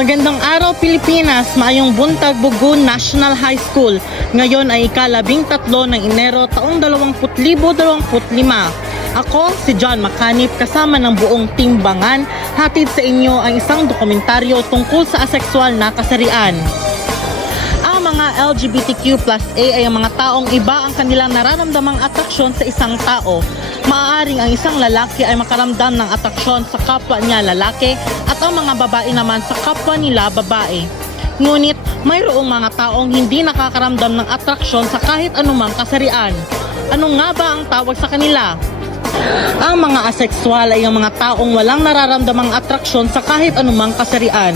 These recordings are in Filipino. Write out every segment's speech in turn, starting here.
Magandang araw Pilipinas, maayong buntag Bugun National High School. Ngayon ay ika-13 ng Enero taong 2025. Ako si John Macanip kasama ng buong timbangan. Hatid sa inyo ang isang dokumentaryo tungkol sa asekswal na kasarian. Ang mga LGBTQ+A ay ang mga taong iba ang kanilang nararamdamang atraksyon sa isang tao. Maaaring ang isang lalaki ay makaramdam ng atraksyon sa kapwa niya lalaki at ang mga babae naman sa kapwa nila babae. Ngunit mayroong mga taong hindi nakakaramdam ng atraksyon sa kahit anumang kasarian. Ano nga ba ang tawag sa kanila? Ang mga asekswal ay ang mga taong walang nararamdamang atraksyon sa kahit anumang kasarian.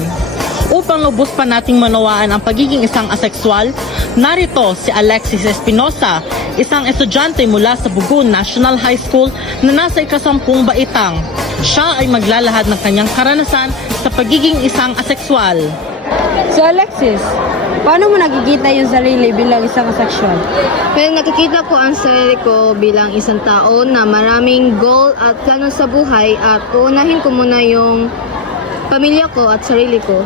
Upang lubos pa nating manawaan ang pagiging isang asekswal, narito si Alexis Espinosa, isang estudyante mula sa Bugun National High School na nasa ika-10 baitang. Siya ay maglalahad ng kanyang karanasan sa pagiging isang asekswal. So Alexis, paano mo nakikita yung sarili bilang isang asekswal? Well, nakikita ko ang sarili ko bilang isang tao na maraming goal at plano sa buhay at uunahin ko muna yung pamilya ko at sarili ko.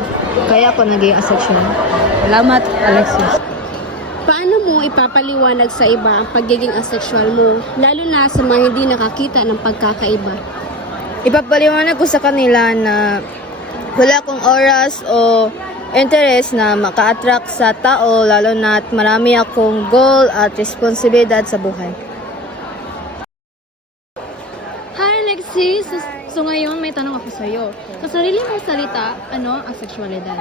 Kaya ako naging asekswal. Salamat, Alexis. Paano mo ipapaliwanag sa iba ang pagiging asekswal mo, lalo na sa mga hindi nakakita ng pagkakaiba? Ipapaliwanag ko sa kanila na wala akong oras o interest na maka-attract sa tao, lalo na marami akong goal at responsibilidad sa buhay. Hi Alexis! So ngayon may tanong ako sa iyo. Sa sarili mong salita, ano ang sexualidad?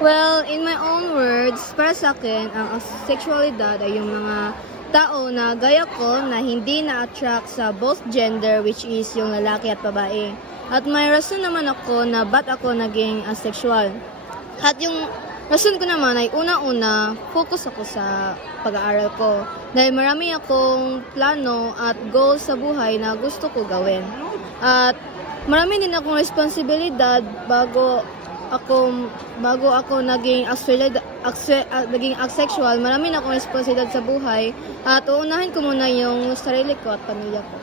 Well, in my own words, para sa akin, ang sexualidad ay yung mga tao na gaya ko na hindi na-attract sa both gender, which is yung lalaki at babae. At may rason naman ako na ba't ako naging asexual. At yung rason ko naman ay una-una, focus ako sa pag-aaral ko. Dahil marami akong plano at goals sa buhay na gusto ko gawin. At marami din akong responsibilidad bago ako naging asexual. Marami na akong responsibilidad sa buhay at uunahin ko muna yung sarili ko at pamilya ko.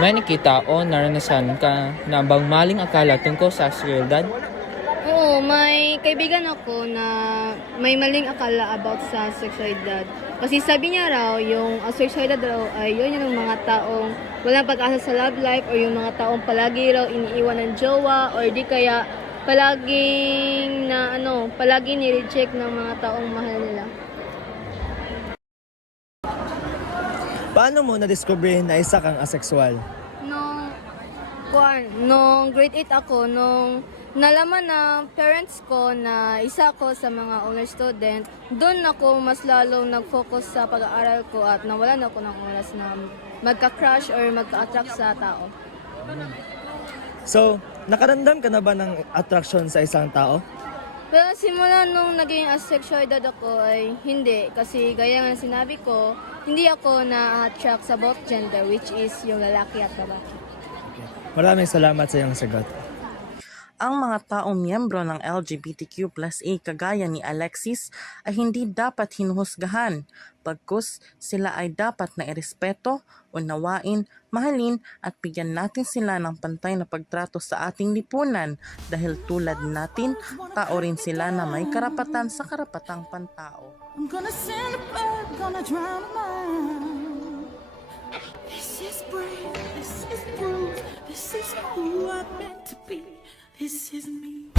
May nakita o naranasan ka na bang maling akala tungkol sa sexualidad? Oo, may kaibigan ako na may maling akala about sa sexualidad. Kasi sabi niya raw, yung sexualidad raw ay yun yung mga taong walang pag-asa sa love life or yung mga taong palagi raw iniiwan ng jowa or di kaya palaging ni-reject ng mga taong mahal nila. Paano mo na-discover na isa kang asekswal? Nung grade 8 ako, nung nalaman ng parents ko na isa ako sa mga honor student, doon ako mas lalong nag-focus sa pag-aaral ko at nawalan ako ng oras na magka-crush or magka-attract sa tao. So, nakaramdam ka na ba ng attraction sa isang tao? Pero simula nung naging asexualidad ako ay hindi. Kasi gaya nga sinabi ko, hindi ako na-attract sa both gender, which is yung lalaki at babae. Maraming salamat sa iyong sagot. Ang mga taong miyembro ng LGBTQ+A kagaya ni Alexis ay hindi dapat hinuhusgahan, bagkus sila ay dapat na irespeto, unawain, mahalin at bigyan natin sila ng pantay na pagtrato sa ating lipunan dahil tulad natin, tao rin sila na may karapatan sa karapatang pantao. I'm gonna send a bird, gonna drown a man. This is brave, this is bruised, this is who I'm meant to be. This is me.